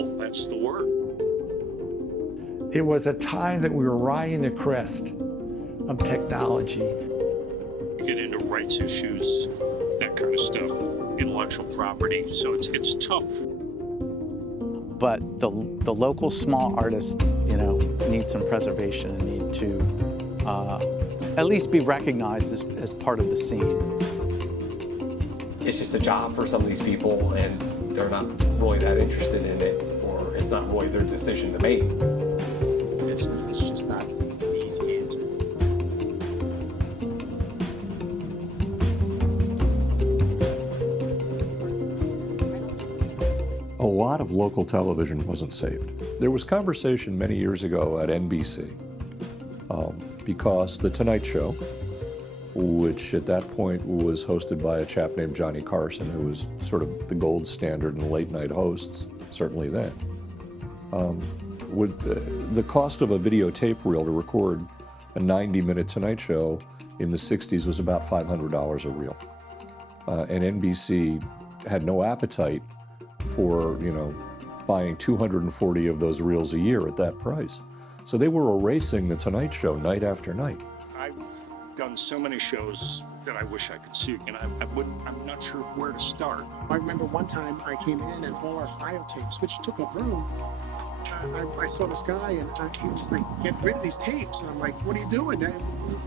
simple. That's the word. It was a time that we were riding the crest of technology. Get into rights issues, that kind of stuff, intellectual property. So it's tough. But the local small artists, need some preservation and need to at least be recognized as part of the scene. It's just a job for some of these people, and they're not really that interested in it, or it's not really their decision to make. It's just not an easy answer. A lot of local television wasn't saved. There was conversation many years ago at NBC because The Tonight Show, which at that point was hosted by a chap named Johnny Carson, who was sort of the gold standard in late night hosts, certainly then. With the cost of a videotape reel to record a 90-minute Tonight Show in the 60s was about $500 a reel. And NBC had no appetite for, buying 240 of those reels a year at that price. So they were erasing The Tonight Show night after night. I've done so many shows that I wish I could see again. I'm not sure where to start. I remember one time I came in and all our file tapes, which took up room, I saw this guy and he was like, get rid of these tapes. And I'm like, what are you doing?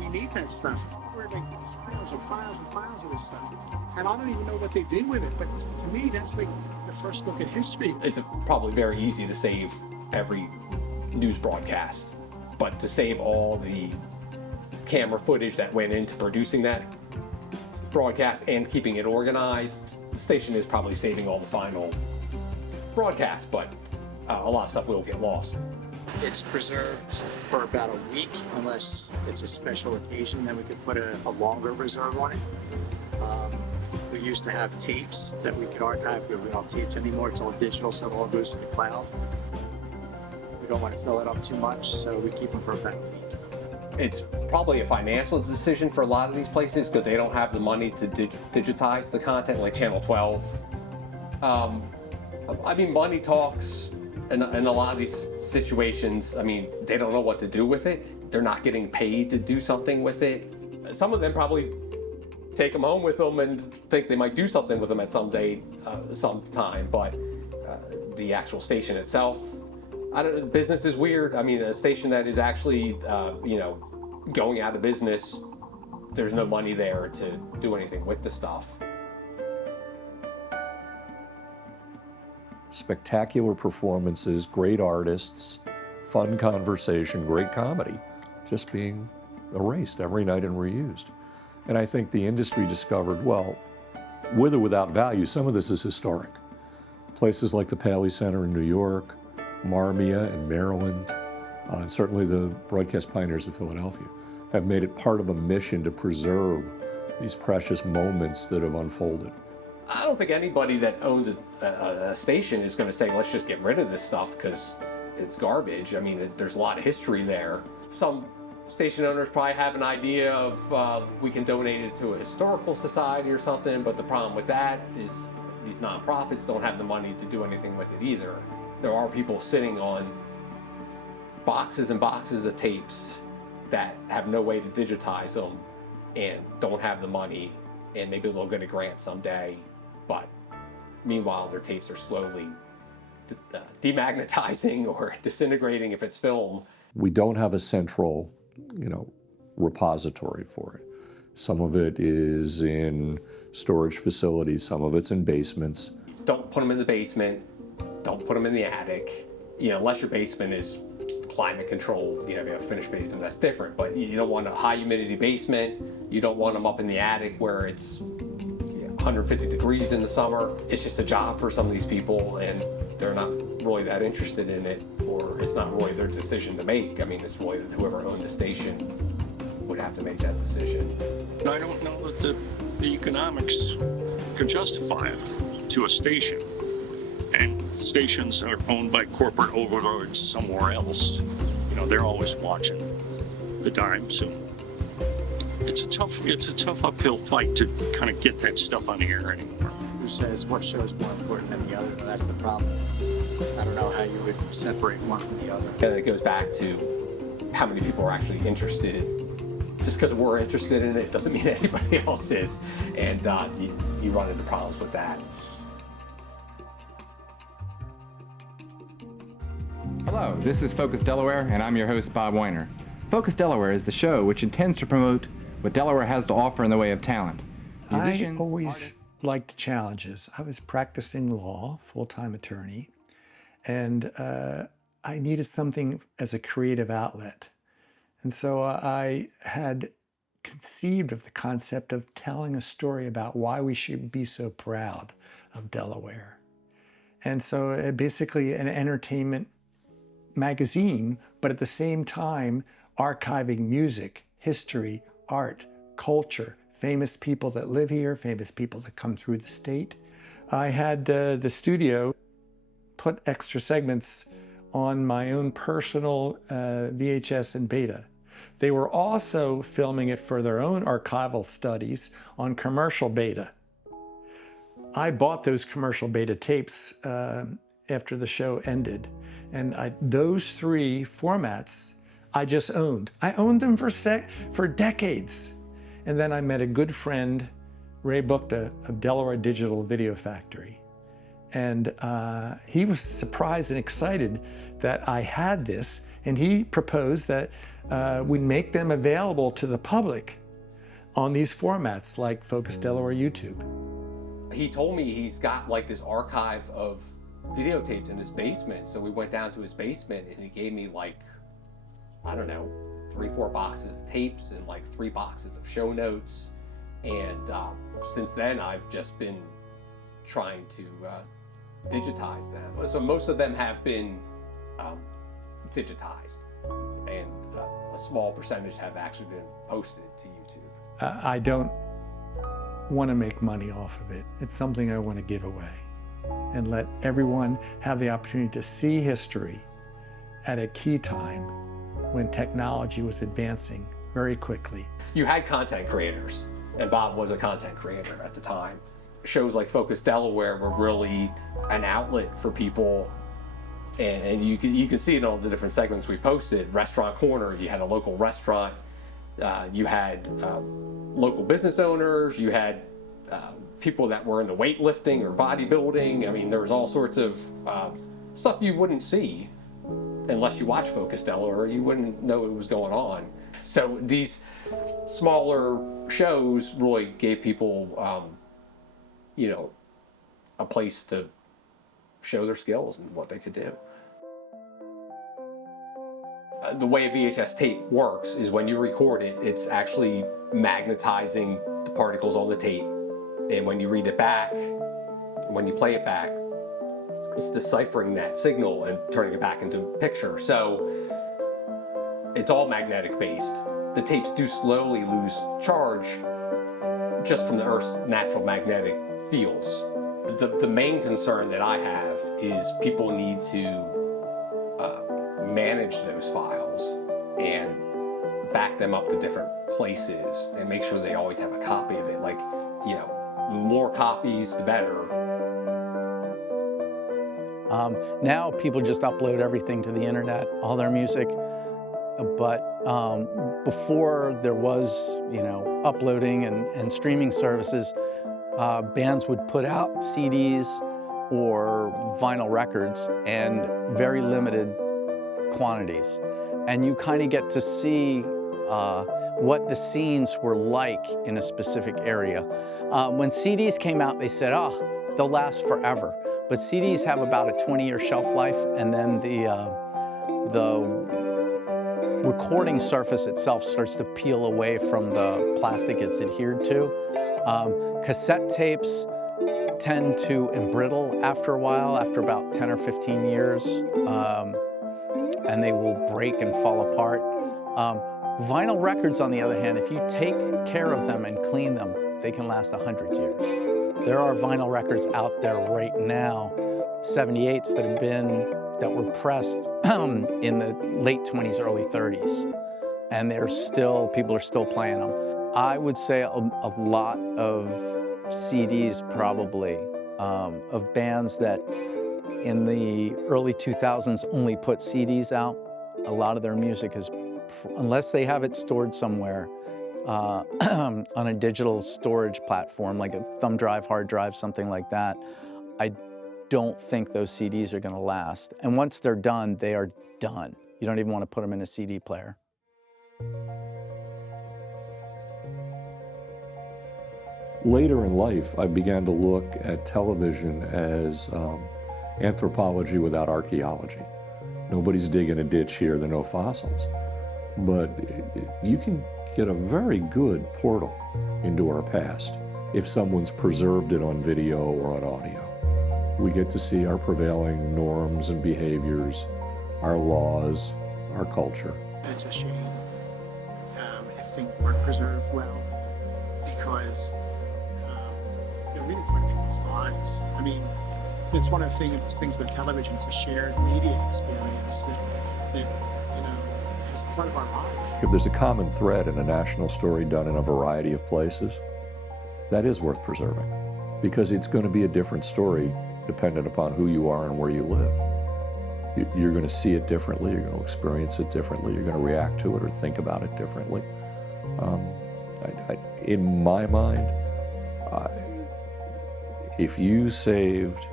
We need that stuff. We're like files and files and files of this stuff. And I don't even know what they did with it, but to me, that's like the first look at history. It's probably very easy to save every news broadcast, but to save all the camera footage that went into producing that broadcast and keeping it organized, the station is probably saving all the final broadcasts, but a lot of stuff will get lost. It's preserved for about a week unless it's a special occasion, then we could put a longer reserve on it. We used to have tapes that we could archive, but we don't have tapes anymore. It's all digital, so it all goes to the cloud. We don't want to fill it up too much, so we keep them for about a week. It's probably a financial decision for a lot of these places because they don't have the money to digitize the content, like Channel 12. Money talks in a lot of these situations. They don't know what to do with it. They're not getting paid to do something with it. Some of them probably take them home with them and think they might do something with them at some time, but the actual station itself, business is weird. A station that is actually, going out of business, there's no money there to do anything with the stuff. Spectacular performances, great artists, fun conversation, great comedy, just being erased every night and reused. And I think the industry discovered, well, with or without value, some of this is historic. Places like the Paley Center in New York, Marmia in Maryland, and certainly the Broadcast Pioneers of Philadelphia have made it part of a mission to preserve these precious moments that have unfolded. I don't think anybody that owns a station is going to say, let's just get rid of this stuff because it's garbage. There's a lot of history there. Some station owners probably have an idea of we can donate it to a historical society or something, but the problem with that is these nonprofits don't have the money to do anything with it either. There are people sitting on boxes and boxes of tapes that have no way to digitize them and don't have the money, and maybe they'll get a grant someday, but meanwhile their tapes are slowly demagnetizing or disintegrating if it's film. We don't have a central repository for it. Some of it is in storage facilities, some of it's in basements. Don't put them in the basement, don't put them in the attic, unless your basement is climate controlled, you have a finished basement, that's different, but you don't want a high humidity basement, you don't want them up in the attic where it's 150 degrees in the summer. It's just a job for some of these people and they're not really that interested in it, or it's not really their decision to make. It's really whoever owned the station would have to make that decision. I don't know that the economics could justify it to a station. And stations are owned by corporate overlords somewhere else. They're always watching the dimes. And it's a tough uphill fight to kind of get that stuff on the air anymore. who says what show is more important than the other. That's the problem. I don't know how you would separate one from the other. And it goes back to how many people are actually interested. Just because we're interested in it doesn't mean anybody else is. And you run into problems with that. Hello, this is Focus Delaware, and I'm your host, Bob Weiner. Focus Delaware is the show which intends to promote what Delaware has to offer in the way of talent. I always liked challenges. I was practicing law, full-time attorney, and I needed something as a creative outlet. And so I had conceived of the concept of telling a story about why we should be so proud of Delaware. And so basically an entertainment magazine, but at the same time archiving music, history, art, culture, famous people that live here, famous people that come through the state. I had the studio put extra segments on my own personal VHS and beta. They were also filming it for their own archival studies on commercial beta. I bought those commercial beta tapes after the show ended, and those three formats I just owned. I owned them for decades. And then I met a good friend, Ray Bukta of Delaware Digital Video Factory. And he was surprised and excited that I had this, and he proposed that we make them available to the public on these formats like Focus Delaware YouTube. He told me he's got like this archive of videotapes in his basement. So we went down to his basement and he gave me like, I don't know, 3-4 boxes of tapes and like 3 boxes of show notes. And since then I've just been trying to digitize them. So most of them have been digitized, and a small percentage have actually been posted to YouTube. I don't want to make money off of it. It's something I want to give away and let everyone have the opportunity to see history at a key time when technology was advancing very quickly. You had content creators, and Bob was a content creator at the time. Shows like Focus Delaware were really an outlet for people, and you can see it on the different segments we've posted. Restaurant Corner, you had a local restaurant, you had local business owners, you had people that were into weightlifting or bodybuilding. I mean, there was all sorts of stuff you wouldn't see unless you watch Focus Delaware. You wouldn't know what was going on. So these smaller shows really gave people, you know, a place to show their skills and what they could do. The way a VHS tape works is when you record it, it's actually magnetizing the particles on the tape. And when you read it back, when you play it back, it's deciphering that signal and turning it back into a picture. So it's all magnetic based. The tapes do slowly lose charge just from the Earth's natural magnetic fields. The main concern that I have is people need to manage those files and back them up to different places and make sure they always have a copy of it. Like, you know, more copies, the better. Now people just upload everything to the internet, all their music. But before there was, you know, uploading and streaming services, bands would put out CDs or vinyl records and very limited quantities. And you kind of get to see what the scenes were like in a specific area. When CDs came out, they said, oh, they'll last forever. But CDs have about a 20-year shelf life, and then the recording surface itself starts to peel away from the plastic it's adhered to. Cassette tapes tend to embrittle after a while, after about 10 or 15 years, and they will break and fall apart. Vinyl records, on the other hand, if you take care of them and clean them, they can last 100 years. There are vinyl records out there right now, 78s that were pressed in the late 20s, early 30s, and people are still playing them. I would say a lot of CDs probably of bands that in the early 2000s only put CDs out. A lot of their music is, unless they have it stored somewhere on a digital storage platform like a thumb drive, hard drive, something like that, I don't think those CDs are going to last. And once they're done, they are done. You don't even want to put them in a CD player. Later in life, I began to look at television as anthropology without archaeology. Nobody's digging a ditch here, there are no fossils. But you can get a very good portal into our past if someone's preserved it on video or on audio. We get to see our prevailing norms and behaviors, our laws, our culture. It's a shame if things weren't preserved well, because they're really part of people's lives. I mean, it's one of the things about television. It's a shared media experience that you know, is part of our lives. If there's a common thread in a national story done in a variety of places, that is worth preserving, because it's going to be a different story dependent upon who you are and where you live. You're going to see it differently, you're going to experience it differently, you're going to react to it or think about it differently. In my mind, if you saved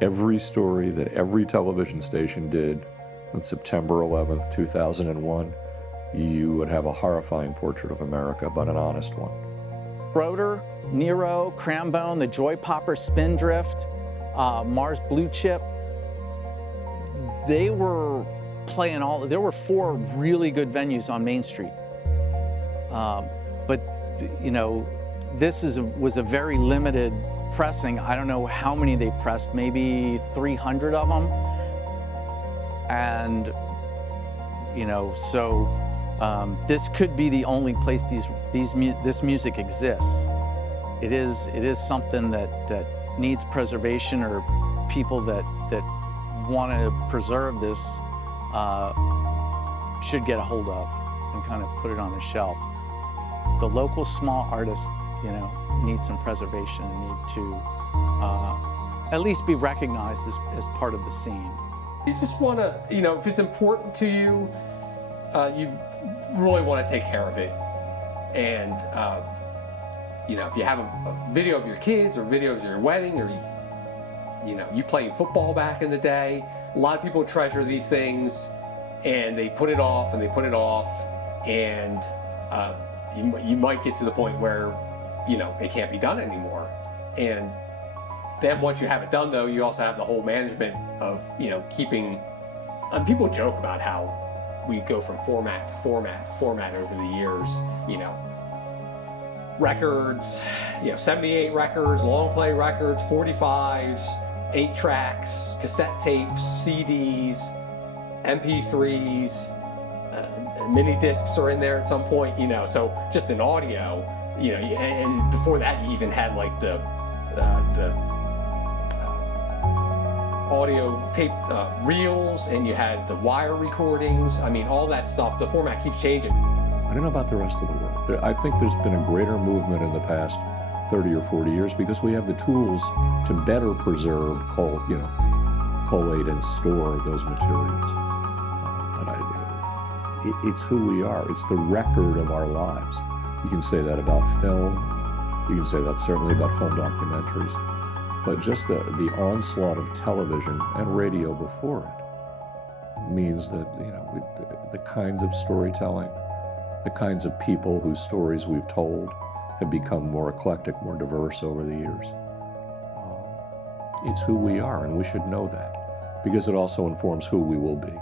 every story that every television station did on September 11th, 2001, you would have a horrifying portrait of America, but an honest one. Schroeder, Nero, Crambone, the Joy Popper, Spindrift, Mars Blue Chip, they were playing there were 4 really good venues on Main Street. But, you know, this was a very limited pressing. I don't know how many they pressed, maybe 300 of them. And, you know, so this could be the only place this music exists. It is something that needs preservation, or people that want to preserve this should get a hold of and kind of put it on a shelf. The local small artists, you know, need some preservation and need to at least be recognized as part of the scene. You just want to, you know, if it's important to you, you really want to take care of it. And, you know, if you have a video of your kids or videos of your wedding, or, you know, you playing football back in the day, a lot of people treasure these things and they put it off and they put it off, and you might get to the point where, you know, it can't be done anymore. And then once you have it done, though, you also have the whole management of, you know, keeping, people joke about how we go from format to format to format over the years, you know, records, you know, 78 records, long play records, 45s, 8 tracks, cassette tapes, CDs, MP3s, mini discs are in there at some point, you know, so just in audio, you know, and before that you even had like the audio tape reels, and you had the wire recordings. I mean, all that stuff, the format keeps changing. I don't know about the rest of the world. I think there's been a greater movement in the past 30 or 40 years because we have the tools to better preserve, collate and store those materials. It's who we are. It's the record of our lives. You can say that about film. You can say that certainly about film documentaries. But just the onslaught of television and radio before it means that, you know, the kinds of storytelling, the kinds of people whose stories we've told have become more eclectic, more diverse over the years. It's who we are, and we should know that, because it also informs who we will be.